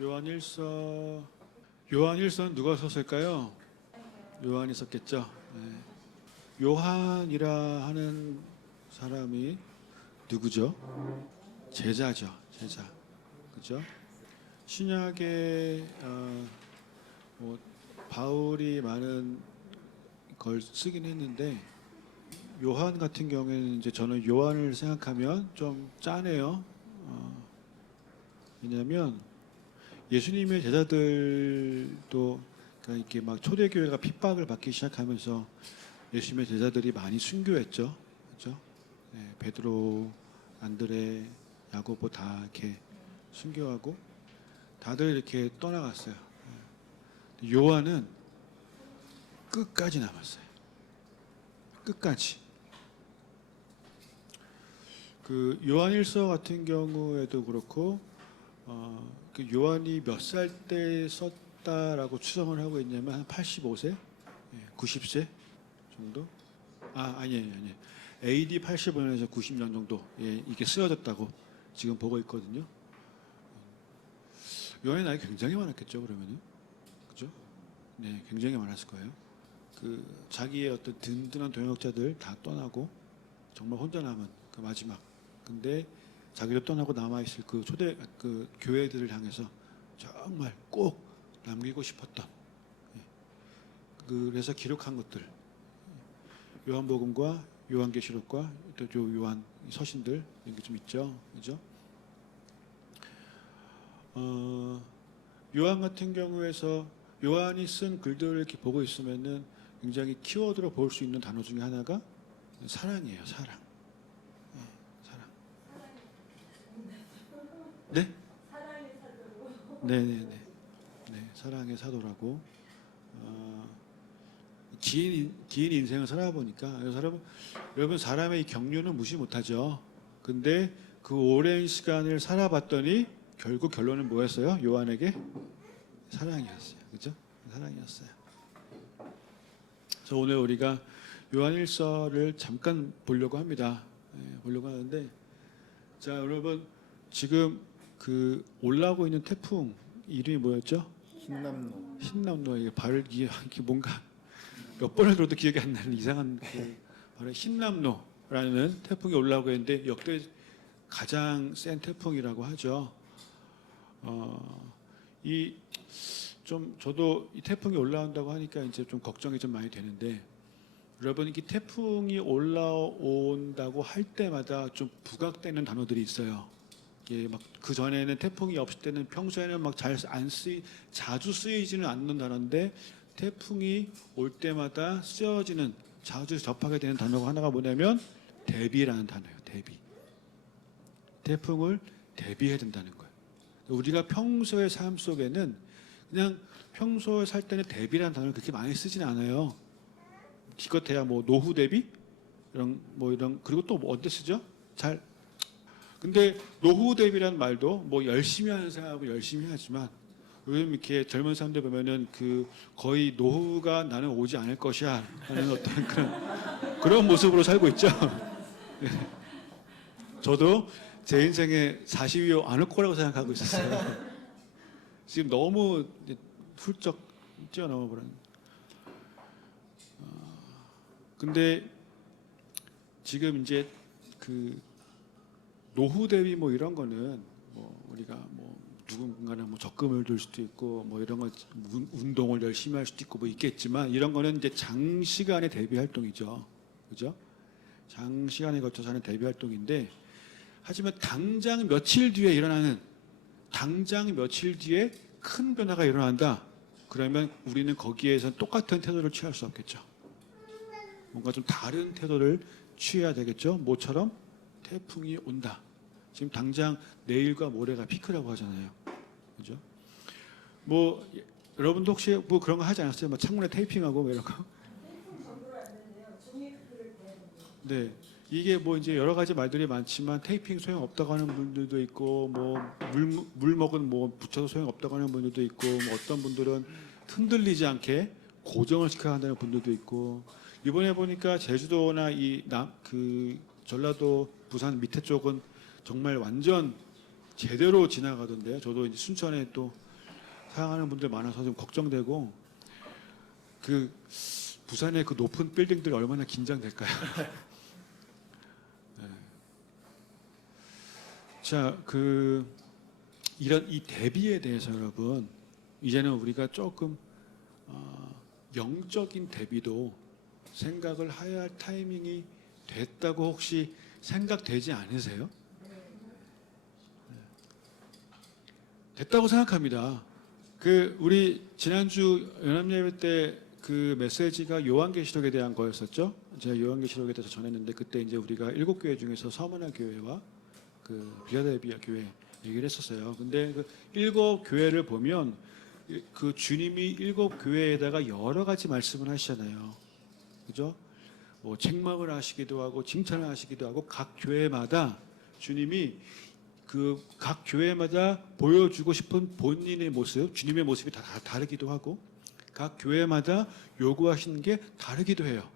요한일서는 누가 썼을까요? 요한이 썼겠죠. 네. 요한이라 하는 사람이 누구죠? 제자죠. 제자. 그죠? 신약에 뭐 바울이 많은 걸 쓰긴 했는데 요한 같은 경우에는 이제 저는 요한을 생각하면 좀 짠해요. 왜냐하면 예수님의 제자들도 그러니까 이렇게 막 초대교회가 핍박을 받기 시작하면서 예수님의 제자들이 많이 순교했죠. 그렇죠? 네, 베드로, 안드레, 야고보 다 이렇게 순교하고 다들 이렇게 떠나갔어요. 요한은 끝까지 남았어요. 끝까지. 그 요한일서 같은 경우에도 그렇고 그 요한이 몇 살 때 썼다라고 추정을 하고 있냐면 한 85세, 90세 정도? 아니에요. AD 85년에서 90년 정도 이게 쓰여졌다고 지금 보고 있거든요. 요한의 나이 굉장히 많았겠죠, 그러면은. 그죠? 네, 굉장히 많았을 거예요. 그 자기의 어떤 든든한 동역자들 다 떠나고 정말 혼자 남은 그 마지막. 근데 자기도 떠나고 남아있을 그 초대 그 교회들을 향해서 정말 꼭 남기고 싶었던. 그래서 기록한 것들. 요한복음과 요한계시록과 또 요한 서신들 이런 게 좀 있죠, 그죠? 요한 같은 경우에서 요한이 쓴 글들을 이렇게 보고 있으면은 굉장히 키워드로 볼 수 있는 단어 중에 하나가 사랑이에요, 사랑. 네, 사랑. 네? 사랑의 사도로. 네네네. 네, 사랑의 사도라고. 긴 인생을 살아보니까 여러분 사람의 경륜은 무시 못하죠. 근데 그 오랜 시간을 살아봤더니 결국 결론은 뭐였어요? 요한에게 사랑이었어요. 그죠? 사랑이었어요. 그래서 오늘 우리가 요한일서를 잠깐 보려고 합니다. 보려고 하는데, 자, 여러분 지금 그 올라오고 있는 태풍 이름이 뭐였죠? 흰남노. 이게 발을 이게 뭔가 몇 번을 들어도 기억이 안 나는 이상한 바로 흰남노라는 태풍이 올라오고 있는데 역대 가장 센 태풍이라고 하죠. 이 좀 저도 이 태풍이 올라온다고 하니까 이제 좀 걱정이 좀 많이 되는데 여러분 이 태풍이 올라온다고 할 때마다 좀 부각되는 단어들이 있어요. 이게 막 그 전에는 태풍이 없을 때는 평소에는 막 자주 쓰이지는 않는 단어인데 태풍이 올 때마다 쓰여지는 자주 접하게 되는 단어가 하나가 뭐냐면 대비라는 단어예요. 대비. 태풍을 대비해야 된다는 거예요. 우리가 평소의 삶 속에는 그냥 평소에 살 때는 대비라는 단어를 그렇게 많이 쓰지는 않아요. 기껏해야 뭐 노후 대비 이런 그리고 또 뭐 언제 쓰죠? 근데 노후 대비라는 말도 뭐 열심히 하는 사람하고 열심히 하지만 요즘 이렇게 젊은 사람들 보면은 그 거의 노후가 나는 오지 않을 것이야 하는 어떤 그런 모습으로 살고 있죠. 저도 제 인생에 40이 안 올 거라고 생각하고 있었어요. 지금 너무 훌쩍 뛰어넘어 버린. 근데 지금 이제 그 노후 대비 뭐 이런 거는 뭐 우리가 뭐 누군가는 뭐 적금을 들 수도 있고 뭐 이런 거 운동을 열심히 할 수도 있고 뭐 있겠지만 이런 거는 이제 장시간의 대비 활동이죠. 그죠? 장시간에 걸쳐서 하는 대비 활동인데 하지만 당장 며칠 뒤에 큰 변화가 일어난다. 그러면 우리는 거기에서 똑같은 태도를 취할 수 없겠죠. 뭔가 좀 다른 태도를 취해야 되겠죠. 뭐처럼 태풍이 온다. 지금 당장 내일과 모레가 피크라고 하잖아요. 그죠? 뭐 여러분도 혹시 뭐 그런 거 하지 않았어요? 뭐 창문에 테이핑하고 뭐 이런 거? 네. 이게 뭐 이제 여러 가지 말들이 많지만 테이핑 소용 없다고 하는 분들도 있고 뭐 물먹은 뭐 붙여도 소용 없다고 하는 분들도 있고 뭐 어떤 분들은 흔들리지 않게 고정을 시켜야 한다는 분들도 있고 이번에 보니까 제주도나 그 전라도 부산 밑에 쪽은 정말 완전 제대로 지나가던데요. 저도 이제 순천에 또 사용하는 분들 많아서 좀 걱정되고 그 부산의 그 높은 빌딩들이 얼마나 긴장될까요? 네. 자, 이런 이 대비에 대해서 여러분 이제는 우리가 조금 영적인 대비도 생각을 해야 할 타이밍이 됐다고 혹시 생각되지 않으세요? 됐다고 생각합니다. 우리 지난주 연합예배 때 그 메시지가 요한계시록에 대한 거였었죠. 제가 요한계시록에 대해서 전했는데 그때 이제 우리가 7교회 중에서 서문화 교회와 그 비아델비아 교회 얘기를 했었어요. 근데 그 7교회를 보면 그 주님이 7교회에다가 여러 가지 말씀을 하시잖아요. 그죠? 뭐 책망을 하시기도 하고 칭찬을 하시기도 하고 각 교회마다 주님이 그 각 교회마다 보여주고 싶은 본인의 모습, 주님의 모습이 다 다르기도 하고 각 교회마다 요구하시는 게 다르기도 해요.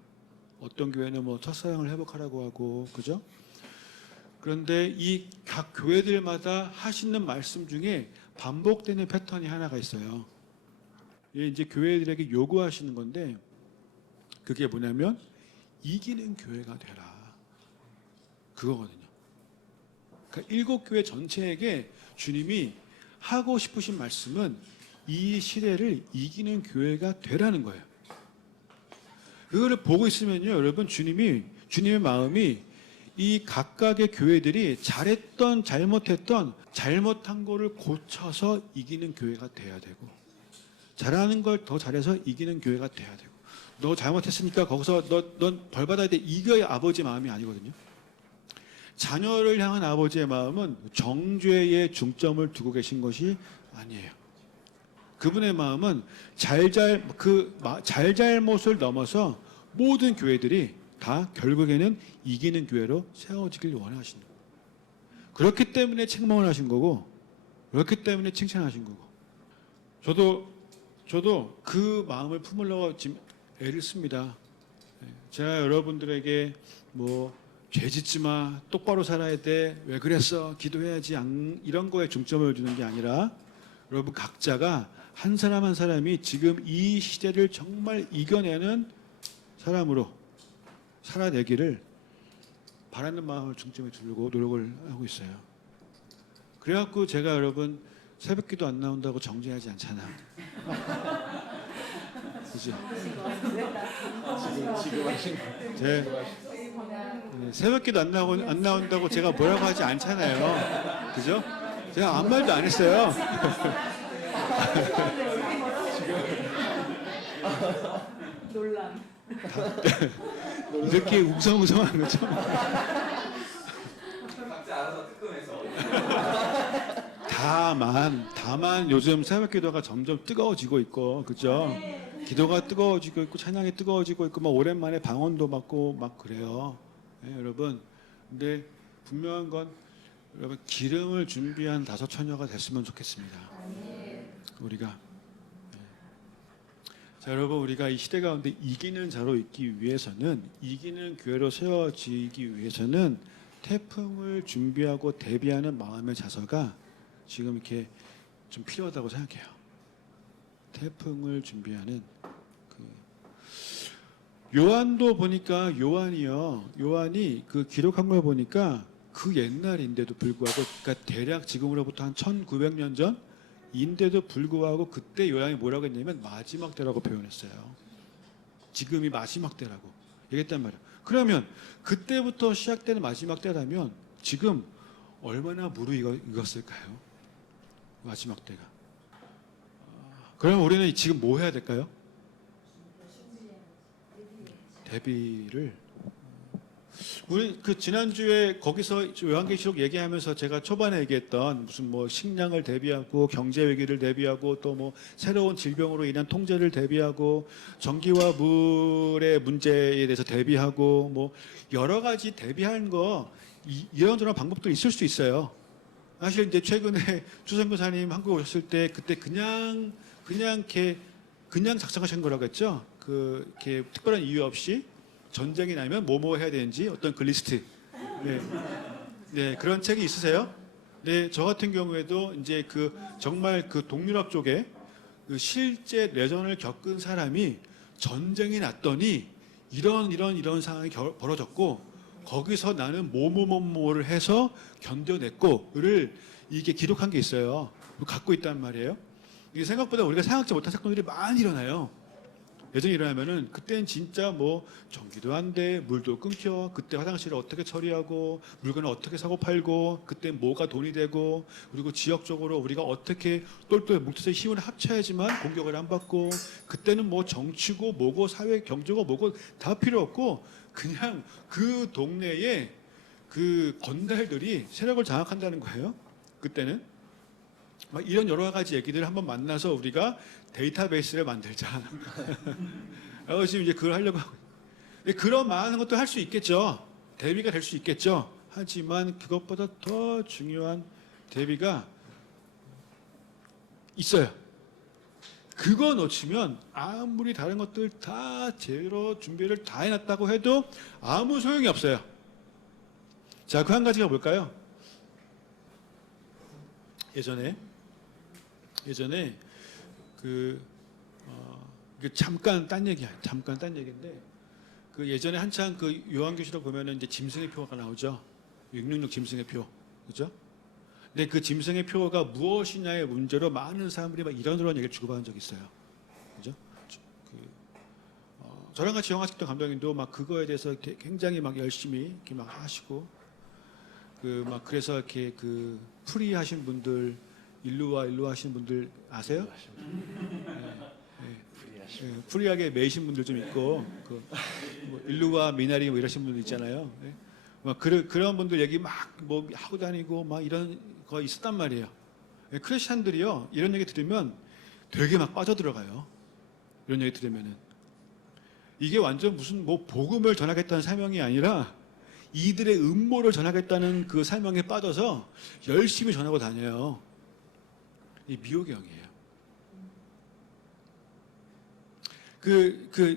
어떤 교회는 뭐 첫사랑을 회복하라고 하고 그죠? 그런데 이 각 교회들마다 하시는 말씀 중에 반복되는 패턴이 하나가 있어요. 이게 이제 교회들에게 요구하시는 건데 그게 뭐냐면 이기는 교회가 되라. 그거거든요. 그러니까 7교회 전체에게 주님이 하고 싶으신 말씀은 이 시대를 이기는 교회가 되라는 거예요. 그거를 보고 있으면요, 여러분 주님의 마음이 이 각각의 교회들이 잘했던 잘못한 거를 고쳐서 이기는 교회가 돼야 되고 잘하는 걸 더 잘해서 이기는 교회가 돼야 되고 너 잘못했으니까 거기서 넌 벌 받아야 돼. 이게 아버지 마음이 아니거든요. 자녀를 향한 아버지의 마음은 정죄에 중점을 두고 계신 것이 아니에요. 그분의 마음은 잘잘못을 넘어서 모든 교회들이 다 결국에는 이기는 교회로 세워지길 원하시는 거예요. 그렇기 때문에 책망을 하신 거고 그렇기 때문에 칭찬하신 거고 저도 그 마음을 품으려고 지금 애를 씁니다. 제가 여러분들에게 뭐 죄 짓지 마, 똑바로 살아야 돼, 왜 그랬어, 기도해야지 이런 거에 중점을 두는 게 아니라 여러분 각자가 한 사람 한 사람이 지금 이 시대를 정말 이겨내는 사람으로 살아내기를 바라는 마음을 중점에 두려고 노력을 하고 있어요. 그래갖고 제가 여러분 새벽기도 안 나온다고 정죄하지 않잖아. 그지? 지금 하신 거. 새벽기도 안 나온다고 제가 뭐라고 하지 않잖아요. 그죠? 제가 아무 말도 안 했어요. 논란. 이렇게 웅성웅성한 거죠. 각자 알아서 뜨끔해서. 다만 요즘 새벽기도가 점점 뜨거워지고 있고, 그죠? 기도가 뜨거워지고 있고 찬양이 뜨거워지고 있고 막 오랜만에 방언도 받고 막 그래요. 네, 여러분. 근데 분명한 건 여러분 기름을 준비한 5 처녀가 됐으면 좋겠습니다. 우리가. 네. 자, 여러분 우리가 이 시대 가운데 이기는 자로 있기 위해서는 이기는 교회로 세워지기 위해서는 태풍을 준비하고 대비하는 마음의 자세가 지금 이렇게 좀 필요하다고 생각해요. 태풍을 준비하는 요한도 보니까 요한이 그 기록한 걸 보니까 그 옛날인데도 불구하고 그러니까 대략 지금으로부터 한 1900년 전인데도 불구하고 그때 요한이 뭐라고 했냐면 마지막 때라고 표현했어요. 지금이 마지막 때라고 얘기했단 말이에요. 그러면 그때부터 시작되는 마지막 때라면 지금 얼마나 무르익었을까요? 마지막 때가. 그럼 우리는 지금 뭐 해야 될까요? 대비를. 우리 그 지난주에 거기서 요한계시록 얘기하면서 제가 초반에 얘기했던 무슨 뭐 식량을 대비하고 경제 위기를 대비하고 또 뭐 새로운 질병으로 인한 통제를 대비하고 전기와 물의 문제에 대해서 대비하고 뭐 여러 가지 대비하는 거 이런저런 방법도 있을 수 있어요. 사실 이제 최근에 주선교사님 한국 오셨을 때 그때 그냥 작성하신 거라고 했죠. 이렇게 특별한 이유 없이 전쟁이 나면 뭐 해야 되는지 어떤 그 리스트. 네, 그런 책이 있으세요? 네, 저 같은 경우에도 이제 정말 그 동유럽 쪽에 그 실제 내전을 겪은 사람이 전쟁이 났더니 이런 상황이 벌어졌고 거기서 나는 뭐를 해서 견뎌냈고를 이게 기록한 게 있어요. 갖고 있단 말이에요. 이게 생각보다 우리가 생각지 못한 사건들이 많이 일어나요. 예전에 일어나면은 그때는 진짜 뭐 전기도 안 돼, 물도 끊겨, 그때 화장실을 어떻게 처리하고 물건을 어떻게 사고 팔고 그때 뭐가 돈이 되고 그리고 지역적으로 우리가 어떻게 똘똘 뭉쳐서 힘을 합쳐야지만 공격을 안 받고 그때는 뭐 정치고 뭐고 사회 경제고 뭐고 다 필요 없고 그냥 그 동네에 그 건달들이 세력을 장악한다는 거예요. 그때는 막 이런 여러 가지 얘기들을 한번 만나서 우리가 데이터베이스를 만들자. 지금 이제 그걸 하려고 하고. 그런 많은 것도 할 수 있겠죠. 대비가 될 수 있겠죠. 하지만 그것보다 더 중요한 대비가 있어요. 그거 놓치면 아무리 다른 것들 다 제대로 준비를 다 해놨다고 해도 아무 소용이 없어요. 자, 그 한 가지가 뭘까요? 예전에 이게 잠깐 딴 얘기인데 그 예전에 한창 그 요한계시록 보면은 이제 짐승의 표가 나오죠. 666 짐승의 표, 그죠? 근데 그 짐승의 표가 무엇이냐의 문제로 많은 사람들이 막 이런저런 얘기를 주고받은 적이 있어요, 그죠? 저랑 같이 영화 찍던 감독님도 막 그거에 대해서 굉장히 막 열심히 이렇게 막 하시고 그래서 이렇게 그 풀이하신 분들 일루와 하시는 분들 아세요? 풀이하게 매이신 분들 좀 있고 뭐 일루와 미나리 뭐 이러신 분들 있잖아요. 그런 분들 얘기 막 뭐 하고 다니고 막 이런 거 있었단 말이에요. 크리스찬들이요 이런 얘기 들으면 되게 막 빠져들어가요. 이런 얘기 들으면은 이게 완전 무슨 뭐 복음을 전하겠다는 사명이 아니라 이들의 음모를 전하겠다는 그 사명에 빠져서 열심히 전하고 다녀요. 이 미혹의 영이에요.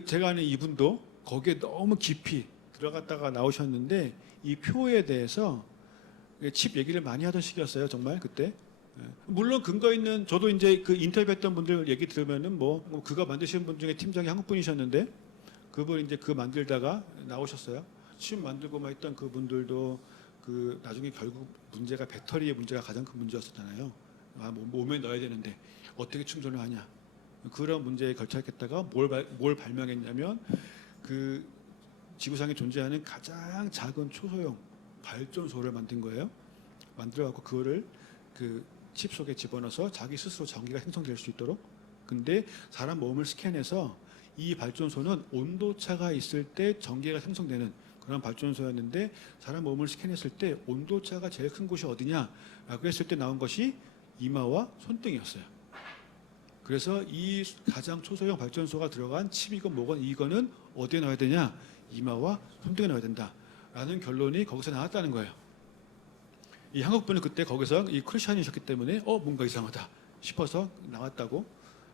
제가 아는 이분도 거기에 너무 깊이 들어갔다가 나오셨는데 이 표에 대해서 칩 얘기를 많이 하던 시기였어요. 정말 그때. 물론 근거 있는 저도 이제 그 인터뷰했던 분들 얘기 들으면은 뭐 그거 만드신 분 중에 팀장이 한국 분이셨는데 그분 이제 그 만들다가 나오셨어요. 칩 만들고 막 했던 그 분들도 그 나중에 결국 문제가 배터리의 문제가 가장 큰 문제였었잖아요. 몸에 넣어야 되는데 어떻게 충전을 하냐. 그런 문제에 걸쳐있다가 뭘 발명했냐면 그 지구상에 존재하는 가장 작은 초소형 발전소를 만든 거예요. 만들어갖고 그거를 그 칩 속에 집어넣어서 자기 스스로 전기가 생성될 수 있도록. 근데 사람 몸을 스캔해서 이 발전소는 온도차가 있을 때 전기가 생성되는 그런 발전소였는데 사람 몸을 스캔했을 때 온도차가 제일 큰 곳이 어디냐라고 했을 때 나온 것이 이마와 손등이었어요. 그래서 이 가장 초소형 발전소가 들어간 칩이건 뭐건 이거는 어디에 넣어야 되냐? 이마와 손등에 넣어야 된다라는 결론이 거기서 나왔다는 거예요. 이 한국분은 그때 거기서 이 크리스천이셨기 때문에 뭔가 이상하다 싶어서 나왔다고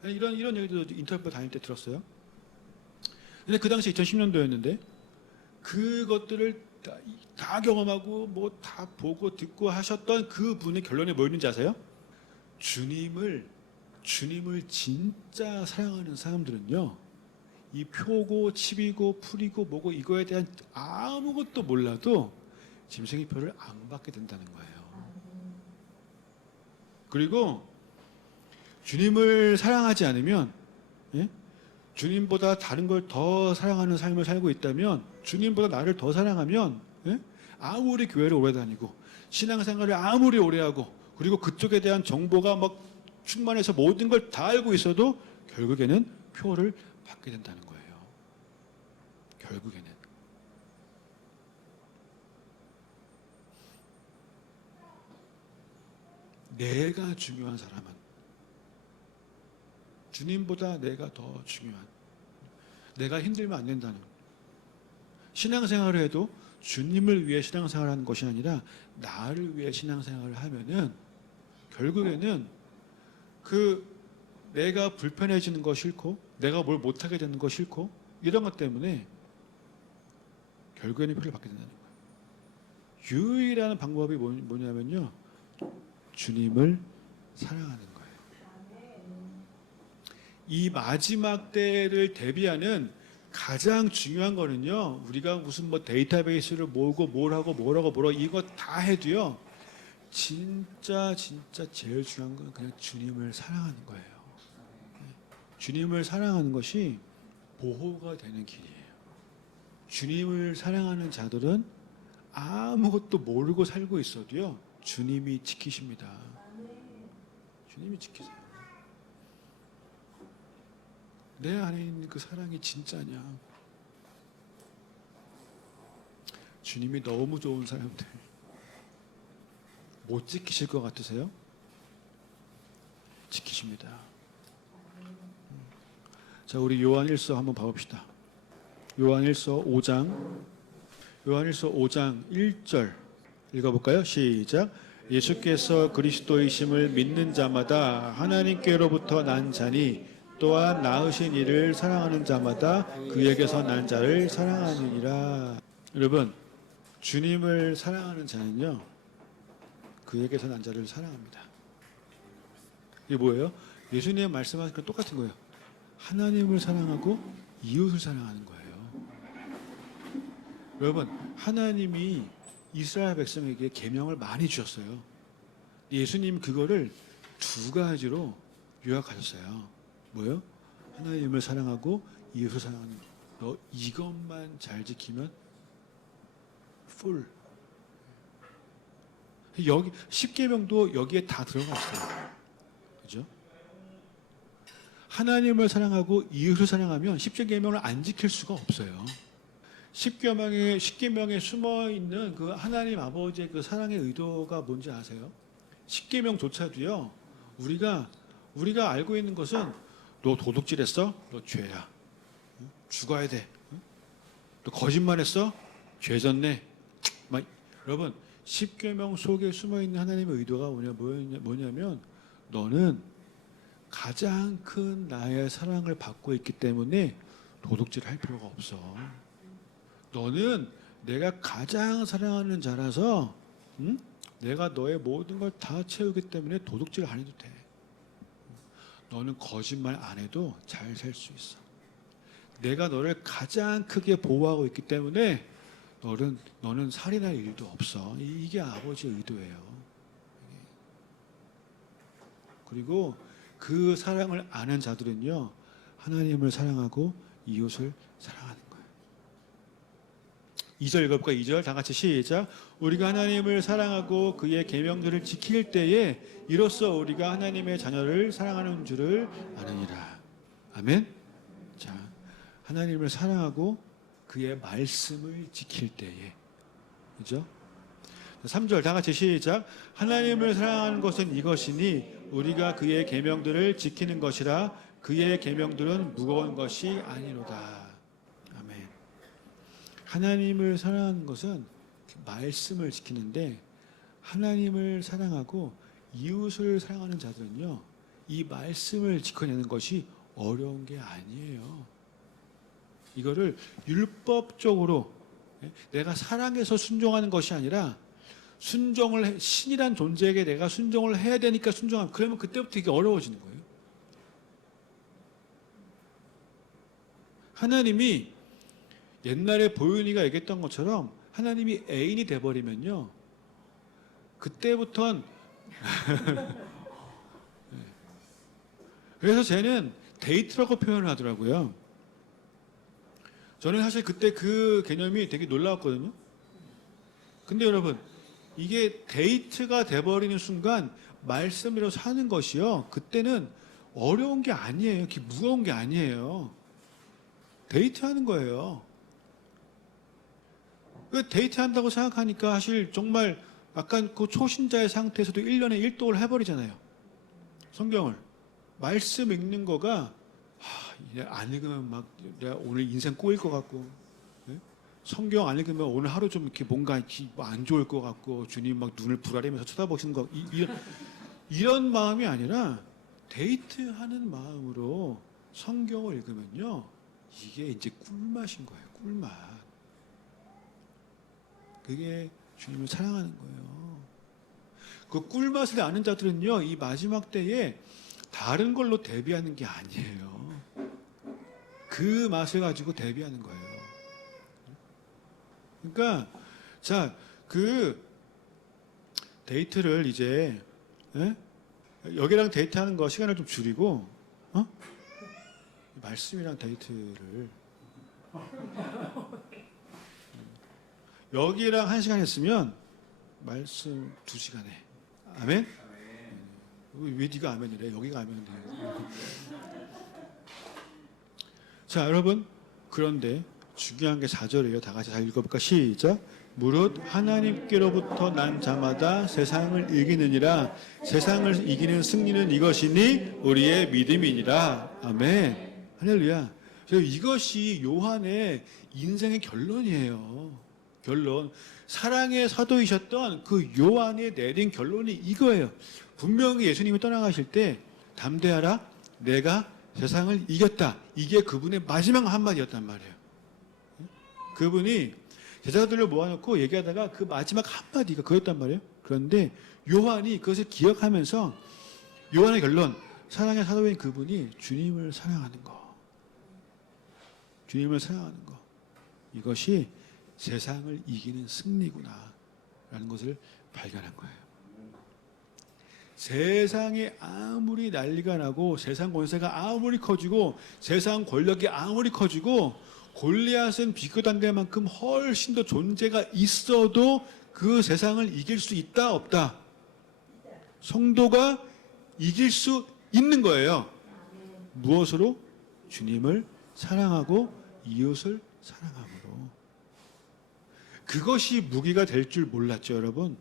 이런 얘기도 인터뷰 다닐 때 들었어요. 근데 그 당시 2010년도였는데 그것들을 다 경험하고 뭐 다 보고 듣고 하셨던 그 분의 결론이 뭐였는지 아세요? 주님을 진짜 사랑하는 사람들은요, 이 표고 칩이고 풀이고 뭐고 이거에 대한 아무것도 몰라도 짐승의 표를 안 받게 된다는 거예요. 그리고 주님을 사랑하지 않으면, 주님보다 다른 걸 더 사랑하는 삶을 살고 있다면, 주님보다 나를 더 사랑하면, 아무리 교회를 오래 다니고 신앙생활을 아무리 오래 하고 그리고 그쪽에 대한 정보가 막 충만해서 모든 걸 다 알고 있어도 결국에는 표를 받게 된다는 거예요. 결국에는. 내가 중요한 사람은 주님보다 내가 더 중요한, 내가 힘들면 안 된다는, 신앙생활을 해도 주님을 위해 신앙생활을 하는 것이 아니라 나를 위해 신앙생활을 하면은 결국에는 내가 불편해지는 거 싫고 내가 뭘 못하게 되는 거 싫고 이런 것 때문에 결국에는 표를 받게 된다는 거예요. 유일한 방법이 뭐냐면요, 주님을 사랑하는 거예요. 이 마지막 때를 대비하는 가장 중요한 거는요. 우리가 무슨 뭐 데이터베이스를 모으고 뭘 하고 뭐라고 이거 다 해도요. 진짜 제일 중요한 건 그냥 주님을 사랑하는 거예요. 주님을 사랑하는 것이 보호가 되는 길이에요. 주님을 사랑하는 자들은 아무것도 모르고 살고 있어도요. 주님이 지키십니다. 주님이 지키세요. 내 안에 있는 그 사랑이 진짜냐? 주님이 너무 좋은 사람들 못 지키실 것 같으세요? 지키십니다. 자, 우리 요한일서 한번 봐봅시다. 요한일서 5장 1절 읽어볼까요? 시작. 예수께서 그리스도이심을 믿는 자마다 하나님께로부터 난 자니 또한 낳으신 이를 사랑하는 자마다 그에게서 난 자를 사랑하느니라. 여러분, 주님을 사랑하는 자는요, 그에게서 난 자를 사랑합니다. 이게 뭐예요? 예수님 말씀하신 거 똑같은 거예요. 하나님을 사랑하고 이웃을 사랑하는 거예요. 여러분, 하나님이 이스라엘 백성에게 계명을 많이 주셨어요. 예수님 그거를 두 가지로 요약하셨어요. 뭐예요? 하나님을 사랑하고 이웃을 사랑하는 거. 너 이것만 잘 지키면 풀. 여기 10계명도 여기에 다 들어가 있어요. 그죠? 하나님을 사랑하고 이웃을 사랑하면 10계명을 안 지킬 수가 없어요. 10계명에 숨어 있는 그 하나님 아버지의 그 사랑의 의도가 뭔지 아세요? 10계명조차도요. 우리가 알고 있는 것은 너 도둑질했어? 너 죄야. 죽어야 돼. 너 거짓말했어? 죄 졌네. 여러분, 10계명 속에 숨어 있는 하나님의 의도가 뭐냐면 너는 가장 큰 나의 사랑을 받고 있기 때문에 도둑질할 필요가 없어. 너는 내가 가장 사랑하는 자라서 내가 너의 모든 걸 다 채우기 때문에 도둑질 안 해도 돼. 너는 거짓말 안 해도 잘 살 수 있어. 내가 너를 가장 크게 보호하고 있기 때문에 너는 살인할 일도 없어. 이게 아버지의 의도예요. 그리고 그 사랑을 아는 자들은요, 하나님을 사랑하고 이웃을 사랑하는 거예요. 2절 읽어볼까요? 2절 다 같이 시작. 우리가 하나님을 사랑하고 그의 계명들을 지킬 때에 이로써 우리가 하나님의 자녀를 사랑하는 줄을 아느니라. 아멘. 자, 하나님을 사랑하고 그의 말씀을 지킬 때에, 그죠? 3절 다 같이 시작. 하나님을 사랑하는 것은 이것이니 우리가 그의 계명들을 지키는 것이라. 그의 계명들은 무거운 것이 아니로다. 아멘. 하나님을 사랑하는 것은 말씀을 지키는데, 하나님을 사랑하고 이웃을 사랑하는 자들은요, 이 말씀을 지켜내는 것이 어려운 게 아니에요. 이거를 율법적으로 내가 사랑해서 순종하는 것이 아니라, 신이란 존재에게 내가 순종을 해야 되니까 순종하면, 그러면 그때부터 이게 어려워지는 거예요. 하나님이 옛날에 보윤이가 얘기했던 것처럼 하나님이 애인이 돼버리면요, 그때부터는 그래서 쟤는 데이트라고 표현을 하더라고요. 저는 사실 그때 그 개념이 되게 놀라웠거든요. 근데 여러분, 이게 데이트가 돼버리는 순간 말씀으로 사는 것이요, 그때는 어려운 게 아니에요. 이렇게 무거운 게 아니에요. 데이트하는 거예요. 데이트한다고 생각하니까 사실 정말 약간 그 초신자의 상태에서도 1년에 1독을 해버리잖아요. 성경을. 말씀 읽는 거가 안 읽으면 막 내가 오늘 인생 꼬일 것 같고, 네? 성경 안 읽으면 오늘 하루 좀 이렇게 뭔가 안 좋을 것 같고, 주님 막 눈을 부라리면서 쳐다보시는 거, 이런 마음이 아니라 데이트하는 마음으로 성경을 읽으면요, 이게 이제 꿀맛인 거예요. 꿀맛. 그게 주님을 사랑하는 거예요. 그 꿀맛을 아는 자들은요, 이 마지막 때에 다른 걸로 대비하는 게 아니에요. 그 맛을 가지고 대비하는 거예요. 그러니까 자, 그 데이트를 이제 여기랑 데이트하는 거 시간을 좀 줄이고 말씀이랑 데이트를 여기랑 1시간 했으면 말씀 2시간에 아멘? 왜 네가 아멘이래? 여기가 아멘인데. 자, 여러분, 그런데 중요한 게 4절이에요. 다 같이 잘 읽어볼까? 시작. 무릇 하나님께로부터 난 자마다 세상을 이기느니라. 세상을 이기는 승리는 이것이니 우리의 믿음이니라. 아멘. 할렐루야. 이것이 요한의 인생의 결론이에요. 결론. 사랑의 사도이셨던 그 요한이 내린 결론이 이거예요. 분명히 예수님이 떠나가실 때 담대하라, 내가 세상을 이겼다. 이게 그분의 마지막 한마디였단 말이에요. 그분이 제자들을 모아놓고 얘기하다가 그 마지막 한마디가 그였단 말이에요. 그런데 요한이 그것을 기억하면서 요한의 결론, 사랑의 사도인 그분이 주님을 사랑하는 거. 주님을 사랑하는 거. 이것이 세상을 이기는 승리구나 라는 것을 발견한 거예요. 세상에 아무리 난리가 나고 세상 권세가 아무리 커지고 세상 권력이 아무리 커지고 골리앗은 비교단계만큼 훨씬 더 존재가 있어도 그 세상을 이길 수 있다 없다? 성도가 이길 수 있는 거예요. 무엇으로? 주님을 사랑하고 이웃을 사랑함으로. 그것이 무기가 될 줄 몰랐죠, 여러분?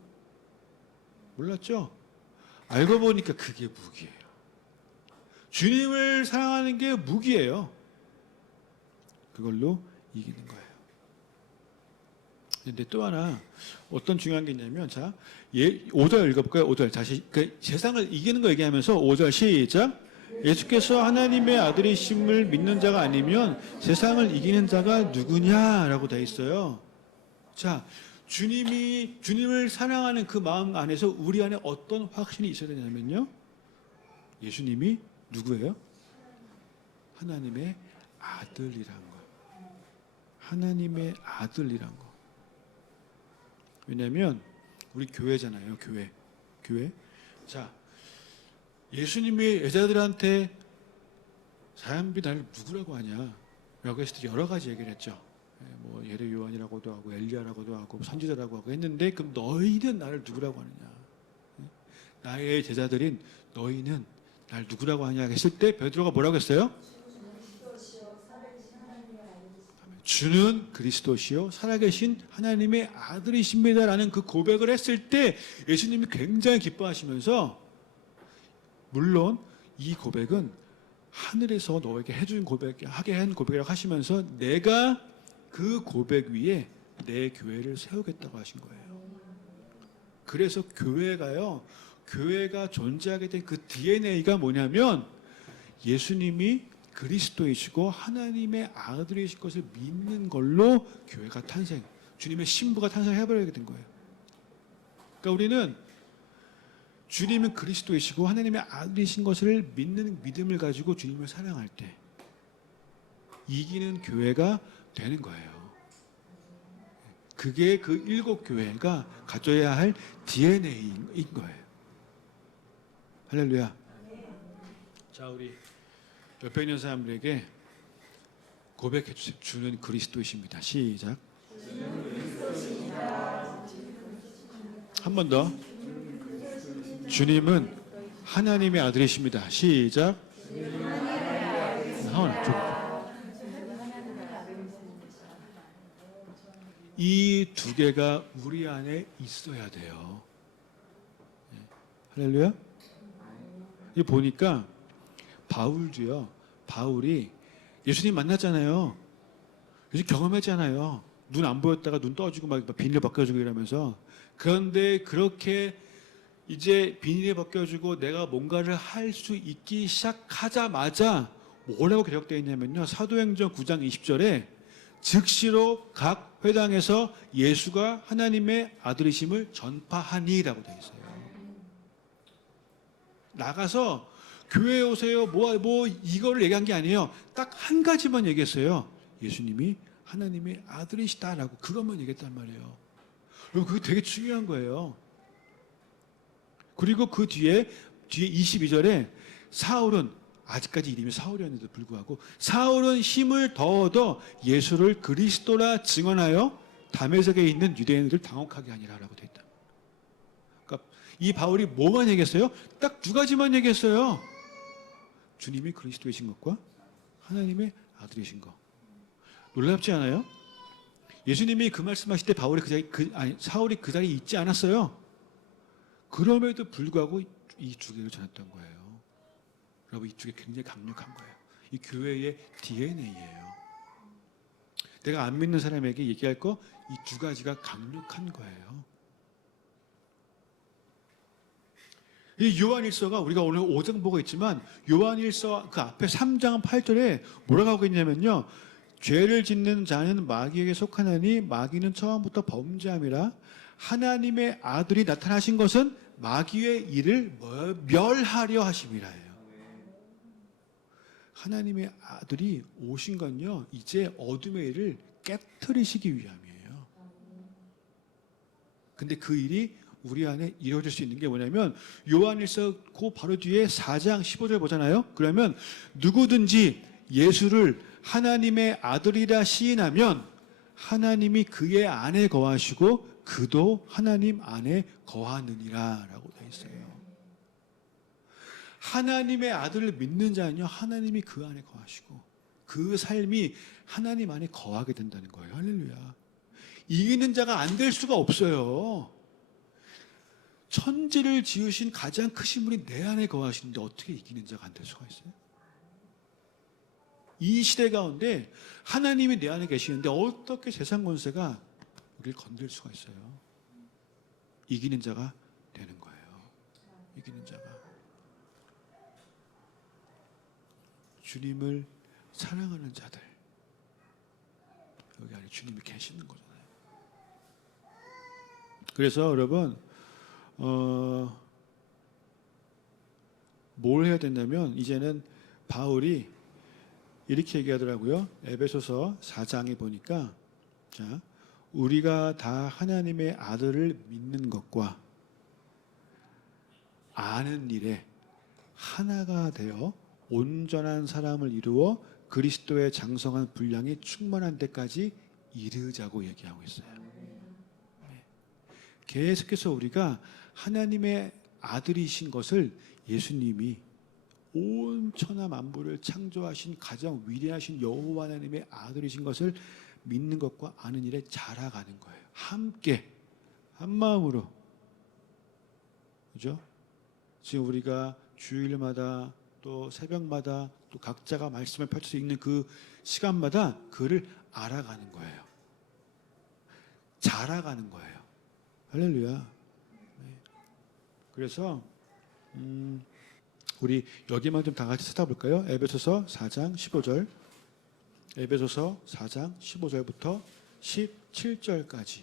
몰랐죠? 알고 보니까 그게 무기예요. 주님을 사랑하는 게 무기예요. 그걸로 이기는 거예요. 근데 또 하나 어떤 중요한 게 있냐면, 자, 5절 읽어볼까요? 5절 다시 세상을 이기는 거 얘기하면서 5절 시작. 예수께서 하나님의 아들이심을 믿는 자가 아니면 세상을 이기는 자가 누구냐라고 돼 있어요. 자, 주님을 사랑하는 그 마음 안에서 우리 안에 어떤 확신이 있어야 되냐면요. 예수님이 누구예요? 하나님의 아들이란 거. 하나님의 아들이란 거. 왜냐하면 우리 교회잖아요. 교회. 자, 예수님이 여자들한테 사람들이 나를 누구라고 하냐? 라고 했을 때 여러 가지 얘기를 했죠. 뭐 예레 요한이라고도 하고 엘리야라고도 하고 선지자라고 하고 했는데, 그럼 너희는 나를 누구라고 하느냐? 나의 제자들인 너희는 나를 누구라고 하냐 했을 때 베드로가 뭐라고 했어요? 주는 그리스도시요 살아계신 하나님의 아들이십니다라는 그 고백을 했을 때 예수님이 굉장히 기뻐하시면서, 물론 이 고백은 하늘에서 너에게 해준 하게 한 고백이라고 하시면서 내가 그 고백 위에 내 교회를 세우겠다고 하신 거예요. 그래서 교회가 존재하게 된 그 DNA가 뭐냐면 예수님이 그리스도이시고 하나님의 아들이실 것을 믿는 걸로 교회가 주님의 신부가 탄생해버리게 된 거예요. 그러니까 우리는 주님은 그리스도이시고 하나님의 아들이신 것을 믿는 믿음을 가지고 주님을 사랑할 때 이기는 교회가 되는 거예요. 그게 그 7교회가 가져야 할 DNA인 거예요. 할렐루야. 자, 우리 옆에 있는 사람들에게 고백해 주세요. 주는 그리스도이십니다. 시작. 한 번 더. 주님은 하나님의 아들이십니다. 시작. 이 두 개가 우리 안에 있어야 돼요. 할렐루야. 이 보니까 바울이 예수님 만났잖아요. 예수님 경험했잖아요. 눈 안 보였다가 눈 떠지고 막 비닐 벗겨지고 이러면서. 그런데 그렇게 이제 비닐이 벗겨지고 내가 뭔가를 할 수 있기 시작하자마자 뭐라고 기록되어 있냐면요. 사도행전 9장 20절에 즉시로 각 회당에서 예수가 하나님의 아들이심을 전파하니라고 되어 있어요. 나가서 교회에 오세요. 뭐 이거를 얘기한 게 아니에요. 딱 한 가지만 얘기했어요. 예수님이 하나님의 아들이시다라고 그것만 얘기했단 말이에요. 여러분 그게 되게 중요한 거예요. 그리고 그 뒤에 22절에 사울은 아직까지 이름이 사울이었는데도 불구하고 사울은 힘을 더 얻어 예수를 그리스도라 증언하여 다메섹에 있는 유대인들을 당혹하게 하니라라고 되어 있다. 그러니까 이 바울이 뭐만 얘기했어요? 딱 두 가지만 얘기했어요. 주님이 그리스도이신 것과 하나님의 아들이신 것. 놀랍지 않아요? 예수님이 그 말씀하실 때 사울이 그 자리에 있지 않았어요. 그럼에도 불구하고 이 두 개를 전했던 거예요. 여러분 이쪽에 굉장히 강력한 거예요. 이 교회의 DNA예요. 내가 안 믿는 사람에게 얘기할 거 이 두 가지가 강력한 거예요. 이 요한일서가 우리가 오늘 5장 보고 있지만 요한일서 그 앞에 3장 8절에 뭐라고 하고 있냐면요. 죄를 짓는 자는 마귀에게 속하나니 마귀는 처음부터 범죄함이라 하나님의 아들이 나타나신 것은 마귀의 일을 멸하려 하심이라예요. 하나님의 아들이 오신 건요. 이제 어둠의 일을 깨트리시기 위함이에요. 근데 그 일이 우리 안에 이루어질 수 있는 게 뭐냐면 요한일서 그 바로 뒤에 4장 15절 보잖아요. 그러면 누구든지 예수를 하나님의 아들이라 시인하면 하나님이 그의 안에 거하시고 그도 하나님 안에 거하느니라 라고 되어 있어요. 하나님의 아들을 믿는 자는요 하나님이 그 안에 거하시고 그 삶이 하나님 안에 거하게 된다는 거예요. 할렐루야. 이기는 자가 안 될 수가 없어요. 천지를 지으신 가장 크신 분이 내 안에 거하시는데 어떻게 이기는 자가 안 될 수가 있어요? 이 시대 가운데 하나님이 내 안에 계시는데 어떻게 세상 권세가 우리를 건들 수가 있어요? 이기는 자가 되는 거예요. 이기는 자가. 주님을 사랑하는 자들. 여기 안에 주님이 계시는 거잖아요. 그래서 여러분 뭘 해야 되냐면 이제는 바울이 이렇게 얘기하더라고요. 에베소서 4장에 보니까 자, 우리가 다 하나님의 아들을 믿는 것과 아는 일에 하나가 되어 온전한 사람을 이루어 그리스도의 장성한 분량이 충만한 데까지 이르자고 얘기하고 있어요. 네. 계속해서 우리가 하나님의 아들이신 것을 예수님이 온 천하 만물을 창조하신 가장 위대하신 여호와 하나님의 아들이신 것을 믿는 것과 아는 일에 자라가는 거예요. 함께 한 마음으로. 그죠? 지금 우리가 주일마다 또 새벽마다 또 각자가 말씀을 펼쳐서 읽는 그 시간마다 그를 알아가는 거예요. 자라가는 거예요. 할렐루야. 네. 그래서 우리 여기만 좀 다 같이 찾아볼까요? 에베소서 4장 15절. 에베소서 4장 15절부터 17절까지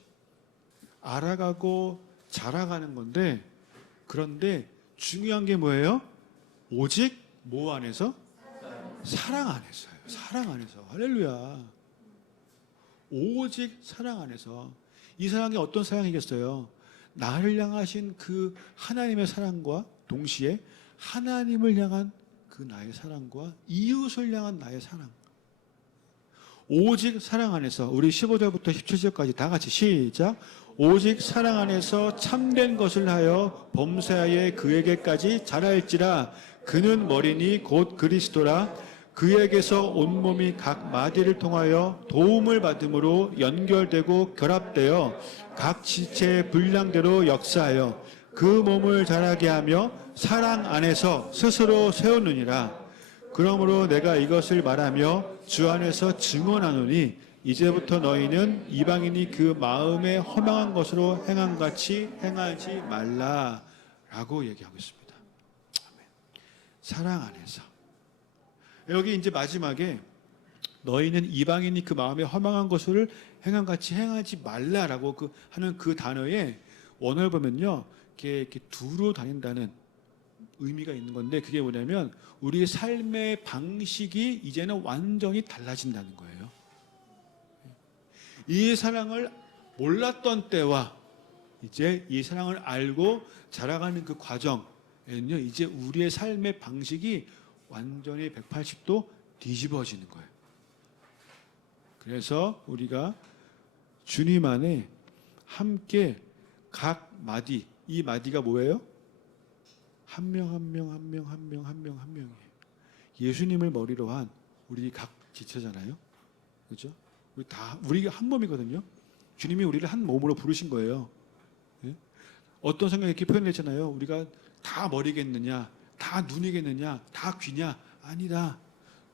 알아가고 자라가는 건데, 그런데 중요한 게 뭐예요? 오직 뭐 안에서? 사랑 안에서요. 사랑 안에서. 할렐루야. 오직 사랑 안에서. 이 사랑이 어떤 사랑이겠어요? 나를 향하신 그 하나님의 사랑과 동시에 하나님을 향한 그 나의 사랑과 이웃을 향한 나의 사랑. 오직 사랑 안에서. 우리 15절부터 17절까지 다 같이 시작. 오직 사랑 안에서 참된 것을 하여 범사에 그에게까지 자랄지라. 그는 머리니 곧 그리스도라. 그에게서 온몸이 각 마디를 통하여 도움을 받음으로 연결되고 결합되어 각 지체의 분량대로 역사하여 그 몸을 자라게 하며 사랑 안에서 스스로 세우느니라. 그러므로 내가 이것을 말하며 주 안에서 증언하노니 이제부터 너희는 이방인이 그 마음에 허망한 것으로 행함같이 행하지 말라라고 얘기하고 있습니다. 아멘. 사랑 안에서. 여기 이제 마지막에 너희는 이방인이 그 마음에 허망한 것을 행함같이 행하지 말라라고 하는 그 단어에 원어를 보면요, 이렇게 두루 다닌다는 의미가 있는 건데 그게 뭐냐면 우리의 삶의 방식이 이제는 완전히 달라진다는 거예요. 이 사랑을 몰랐던 때와 이제 이 사랑을 알고 자라가는 그 과정에는요, 이제 우리의 삶의 방식이 완전히 180도 뒤집어지는 거예요. 그래서 우리가 주님 안에 함께 각 마디, 이 마디가 뭐예요? 한 명 한 명 한 명 한 명 한 명 한 명이에요. 예수님을 머리로 한 우리 각 지체잖아요. 그렇죠? 우리가 한 몸이거든요. 주님이 우리를 한 몸으로 부르신 거예요. 예? 어떤 성경에 이렇게 표현했잖아요. 우리가 다 머리겠느냐, 다 눈이겠느냐, 다 귀냐? 아니다.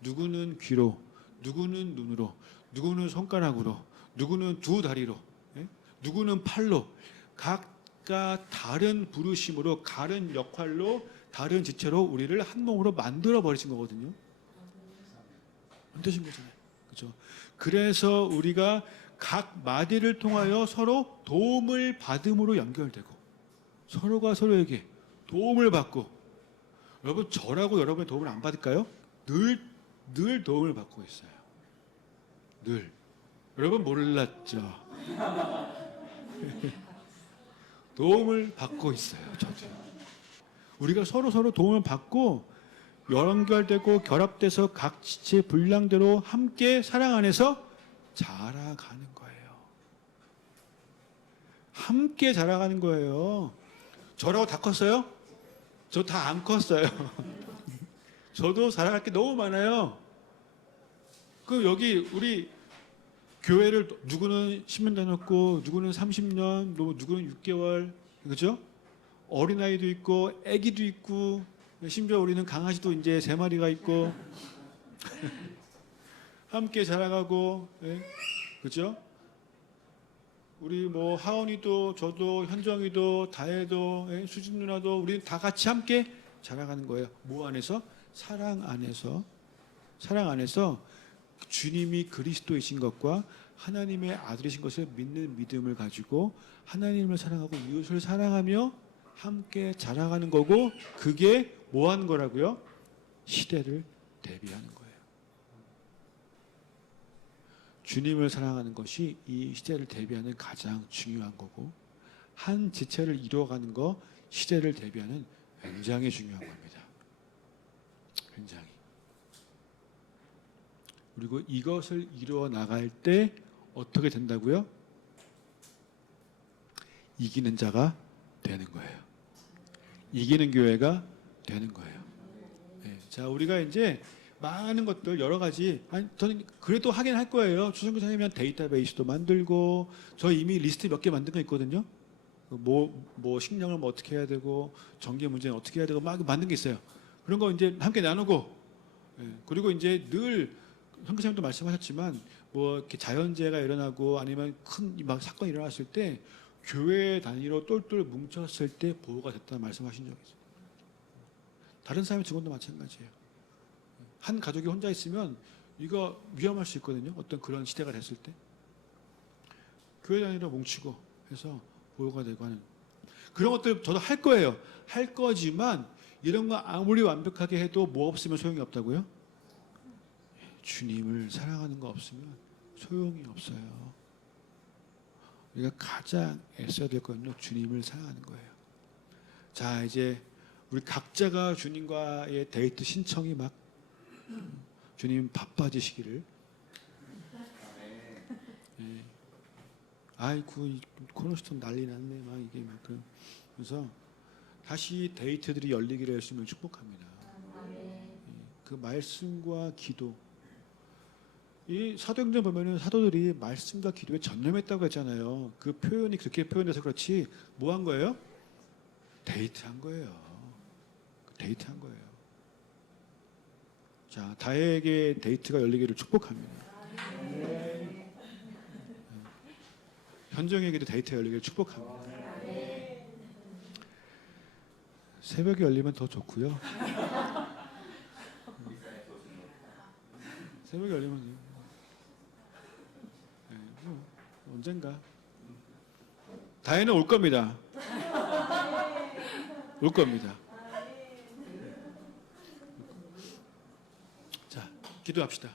누구는 귀로, 누구는 눈으로, 누구는 손가락으로, 누구는 두 다리로, 예? 누구는 팔로, 각각 다른 부르심으로, 다른 역할로, 다른 지체로 우리를 한 몸으로 만들어 버리신 거거든요. 만드신 거잖아요. 그렇죠? 그래서 우리가 각 마디를 통하여 서로 도움을 받음으로 연결되고 서로가 서로에게 도움을 받고, 여러분 저라고 여러분의 도움을 안 받을까요? 늘 도움을 받고 있어요. 늘. 여러분 몰랐죠? 도움을 받고 있어요. 저도. 우리가 서로 도움을 받고 연결되고 결합돼서 각 지체의 분량대로 함께 사랑 안에서 자라가는 거예요. 함께 자라가는 거예요. 저라고 다 컸어요? 저 다 안 컸어요. 저도 자라갈 게 너무 많아요. 그 여기 우리 교회를 누구는 10년 다녔고 누구는 30년, 누구는 6개월, 그죠? 어린아이도 있고 아기도 있고 심지어 우리는 강아지도 이제 3마리가 있고 함께 자라가고, 예? 그죠? 우리 뭐 하원이도 저도 현정이도 다혜도, 예? 수진 누나도 우리 다 같이 함께 자라가는 거예요. 뭐 안에서? 사랑 안에서. 사랑 안에서 주님이 그리스도이신 것과 하나님의 아들이신 것을 믿는 믿음을 가지고 하나님을 사랑하고 이웃을 사랑하며 함께 자라가는 거고, 그게 뭐 하는 거라고요? 시대를 대비하는 거예요. 주님을 사랑하는 것이 이 시대를 대비하는 가장 중요한 거고, 한 지체를 이루어가는 거, 시대를 대비하는 굉장히 중요한 겁니다. 굉장히. 그리고 이것을 이루어 나갈 때 어떻게 된다고요? 이기는 자가 되는 거예요. 이기는 교회가 되는 거예요. 네. 자, 우리가 이제 많은 것들 여러 가지, 저는 그래도 하긴 할 거예요. 추성교사님이랑 데이터베이스도 만들고, 저 이미 리스트 몇 개 만든 거 있거든요. 뭐 식량을 뭐 어떻게 해야 되고, 전기 문제는 어떻게 해야 되고, 막 만든 게 있어요. 그런 거 이제 함께 나누고, 그리고 이제 늘 선교사님도 말씀하셨지만, 뭐 이렇게 자연재해가 일어나고 아니면 큰 막 사건이 일어났을 때 교회 단위로 똘똘 뭉쳤을 때 보호가 됐다는 말씀하신 적이 있어요. 다른 사람의 증언도 마찬가지예요. 한 가족이 혼자 있으면 이거 위험할 수 있거든요. 어떤 그런 시대가 됐을 때. 교회 단위로 뭉치고 해서 보호가 되고 하는 그런 것들 저도 할 거예요. 할 거지만 이런 거 아무리 완벽하게 해도 뭐 없으면 소용이 없다고요? 주님을 사랑하는 거 없으면 소용이 없어요. 우리가 가장 애써야 될 거는요, 주님을 사랑하는 거예요. 자, 이제 우리 각자가 주님과의 데이트 신청이 막 주님 바빠지시기를. 예. 아이고 코너스톤 난리 났네 막 이게 막 그래서 다시 데이트들이 열리기를 열심히 축복합니다. 예. 그 말씀과 기도. 이 사도행전 보면은 사도들이 말씀과 기도에 전념했다고 했잖아요. 그 표현이 그렇게 표현돼서 그렇지 뭐 한 거예요? 데이트한 거예요. 데이트한 거예요. 자, 다에게 데이트가 열리기를 축복합니다. 현정에게도 데이트가 열리기를 축복합니다. 새벽에 열리면 더 좋고요. 새벽에 열리면 언젠가 다혜는 올 겁니다. 올 겁니다. 기도합시다.